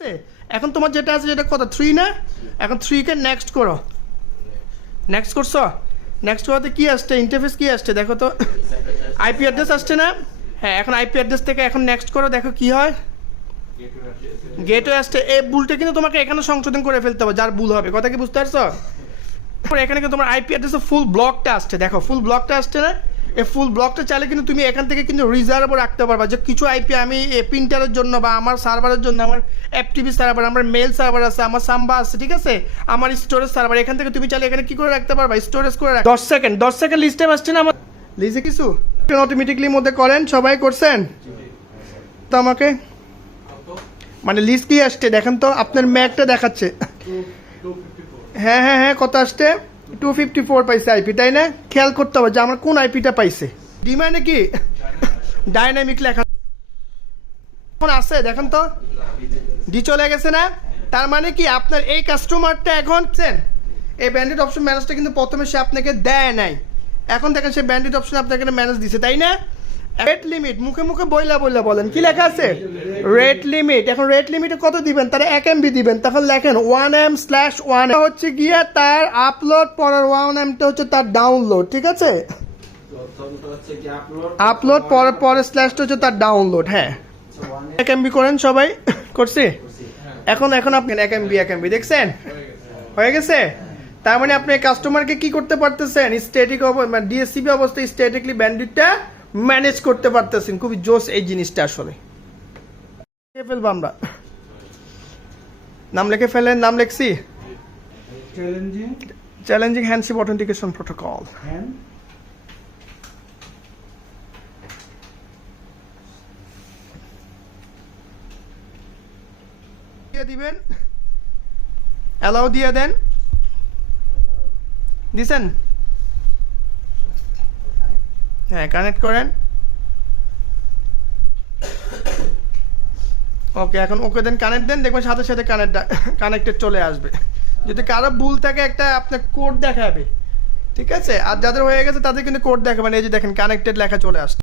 আছে? এখন তোমার যেটা আছে যেটা কত? থ্রি না? এখন থ্রিকে নেক্সট করো। নেক্সট করছ? নেক্সট করাতে কি আসছে? ইন্টারফেস কি আসছে? দেখো তো। আইপি অ্যাড্রেস আসছে না? হ্যাঁ এখন আইপি অ্যাড্রেস থেকে এখন নেক্সট করো, দেখো কি হয়। গেটওয়ে আসছে। এই ভুলটা কিন্তু তোমাকে এখানে সংশোধন করে ফেলতে হবে, যার ভুল হবে। কথা কি বুঝতে পারছ? এখানে কিন্তু তোমার আইপি অ্যাড্রেসে ফুল ব্লকটা আসছে। দেখো ফুল ব্লকটা আসছে না? এই ফুল ব্লকটা চাইলে কিন্তু তুমি এখান থেকে কিন্তু রিজার্ভও রাখতে পারবা। যে কিছু আইপি আমি প্রিন্টারের জন্য বা আমার সার্ভারের জন্য আমার অ্যাপটিভি সার্ভার আমার মেল সার্ভার আছে আমার সাম্বা আছে ঠিক আছে? আমার স্টোরেজ সার্ভার এখান থেকে তুমি চাইলে এখানে কি করে রাখতে পারবা? স্টোরেজ করে রাখ দশ সেকেন্ড দশ সেকেন্ড লিস্টে আসছে না আমার? লিজে কিছু? অটোমেটিকলি মধ্যে করেন সবাই করছেন? তো আমাকে? মানে লিস্ট কি আসছে? দেখেন তো আপনার ম্যাকটা দেখাচ্ছে। হ্যাঁ হ্যাঁ হ্যাঁ কত আসছে? টু ফিফটি ফোর পাইছে আইপি তাই না? খেয়াল করতে হবে যে আমার কোন আইপিটা পাইছে। ডিমা নাকি ডাইনামিক লেখা এখন আছে, দেখেন তো। ডি চলে গেছে না? তার মানে কি? আপনার এই কাস্টমারটা এখন চেন এই ব্যান্ডেড অপশন ম্যানেজটা কিন্তু প্রথমে সে আপনাকে দেয় নাই। এখন দেখেন সে ব্যান্ডেড অপশন আপনাকে ম্যানেজ দিছে, তাই না? রেট লিমিট মুখে মুখে বইলা বইলা বলেন, কি লেখা আছে? রেট লিমিট এখন রেট লিমিটে কত দিবেন? তারা এক এমবি দিবেন। তখন লেখেন ওয়ান এম স্ল্যাশ ওয়ান হচ্ছে গিয়ে তার আপলোড পরের ওয়ান এমটা হচ্ছে তার ডাউনলোড ঠিক আছে? আপলোড পরের পরের স্ল্যাশটা হচ্ছে তার ডাউনলোড হ্যাঁ। এক এমবি করেন সবাই, করছি? এখন এখন আপনি এক এমবি এক এমবি দেখছেন? হয়ে গেছে? তার মানে আপনি কাস্টমারকে কি করতে পারতেছেন? স্ট্যাটিক মানে ডিএসসিবি অবস্থায় স্ট্যাটিকলি ব্যান্ডিটটা ম্যানেজ করতে পারতেছেন খুবই জোস এই জিনিসটা আসলে। ফেলব আমরা। নাম লিখে ফেলেন নাম লিখছি? চ্যালেঞ্জিং হ্যান্ডশিপ অথেন্টিকেশন প্রোটোকল দিয়ে দিবেন। অ্যালাউ দিয়ে দেন। দিছেন? হ্যাঁ কানেক্ট করেন। ওকে এখন ওকে দেন কানেক্ট দেন দেখবেন সাথে সাথে কানেক্ট কানেক্টেড চলে আসবে। যদি কারও ভুল থাকে একটা আপনার কোড দেখাবে, ঠিক আছে? আর যাদের হয়ে গেছে তাদের কিন্তু কোড দেখাবেন এই যে দেখেন কানেক্টেড লেখা চলে আসছে।